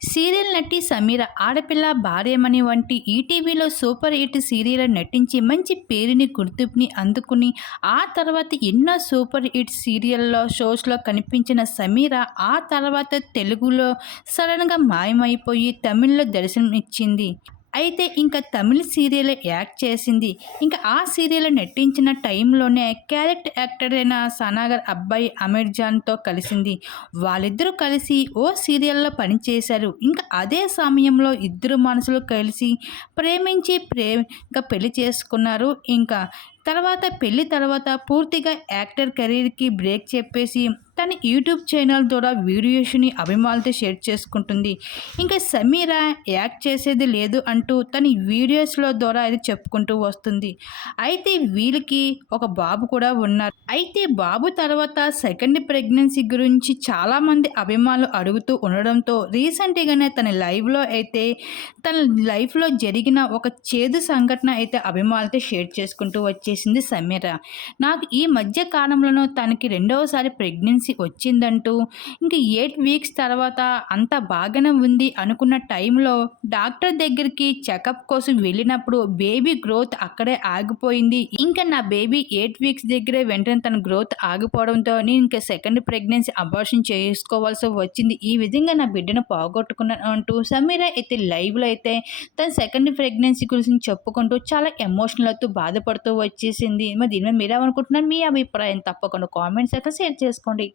Serial నటి సమీర ఆడపిల్ల భార్యమణి వంటి ఈటీవీలో సూపర్ హిట్ సీరియల్ నటించి మంచి పేరుని గుర్తింపుని అందుకుని ఆ తర్వాత ఎన్నో సూపర్ హిట్ సీరియల్లో షోస్లో కనిపించిన సమీర ఆ తర్వాత తెలుగులో సడన్గా మాయమైపోయి తమిళ్లో దర్శనం ఇచ్చింది. అయితే ఇంకా తమిళ్ సీరియల్ యాక్ట్ చేసింది. ఇంకా ఆ సీరియల్ నటించిన టైంలోనే క్యారెక్టర్ యాక్టర్ అయిన సనాగర్ అబ్బాయి అమీర్ జాన్‌తో కలిసింది. వాళ్ళిద్దరూ కలిసి ఓ సీరియల్‌లో పనిచేశారు. ఇంకా అదే సమయంలో ఇద్దరు మనసులు కలిసి ప్రేమించి ఇంకా పెళ్లి చేసుకున్నారు. ఇంకా పెళ్లి తర్వాత పూర్తిగా యాక్టర్ కెరీర్‌కి బ్రేక్ చెప్పేసి తన యూట్యూబ్ ఛానల్ ద్వారా వీడియోస్‌ని అభిమానులతో షేర్ చేసుకుంటుంది. ఇంకా సమీర యాక్ట్ చేసేది లేదు అంటూ తన వీడియోస్‌లో ద్వారా అది చెప్పుకుంటూ వస్తుంది. అయితే వీళ్ళకి ఒక బాబు కూడా ఉన్నారు. అయితే బాబు తర్వాత సెకండ్ ప్రెగ్నెన్సీ గురించి చాలామంది అభిమానులు అడుగుతూ ఉండడంతో రీసెంట్‌గానే తన లైఫ్‌లో జరిగిన ఒక చేదు సంఘటన అయితే అభిమానులతో షేర్ చేసుకుంటూ వచ్చేసింది సమీర. నాకు ఈ మధ్య కాలంలోనూ తనకి రెండవసారి ప్రెగ్నెన్సీ వచ్చిందంటూ, ఇంక 8 వీక్స్ తర్వాత అంతా బాగానే ఉంది అనుకున్న టైంలో డాక్టర్ దగ్గరికి చెకప్ కోసం వెళ్ళినప్పుడు బేబీ గ్రోత్ అక్కడే ఆగిపోయింది. ఇంకా నా బేబీ 8 వీక్స్ దగ్గరే వెంటనే తన గ్రోత్ ఆగిపోవడంతో నేను ఇంకా సెకండ్ ప్రెగ్నెన్సీ అబార్షన్ చేసుకోవాల్సి వచ్చింది. ఈ విధంగా నా బిడ్డను పోగొట్టుకున్నాను అంటూ సమీర అయితే లైవ్‌లో అయితే తన సెకండ్ ప్రెగ్నెన్సీ గురించి చెప్పుకుంటూ చాలా ఎమోషనల్ అవుతూ బాధపడుతూ వచ్చేసింది. మరి దీని మీద మీరేమనుకుంటున్నారు? మీ అభిప్రాయం తప్పకుండా కామెంట్ సెక్షన్‌లో షేర్ చేసుకోండి.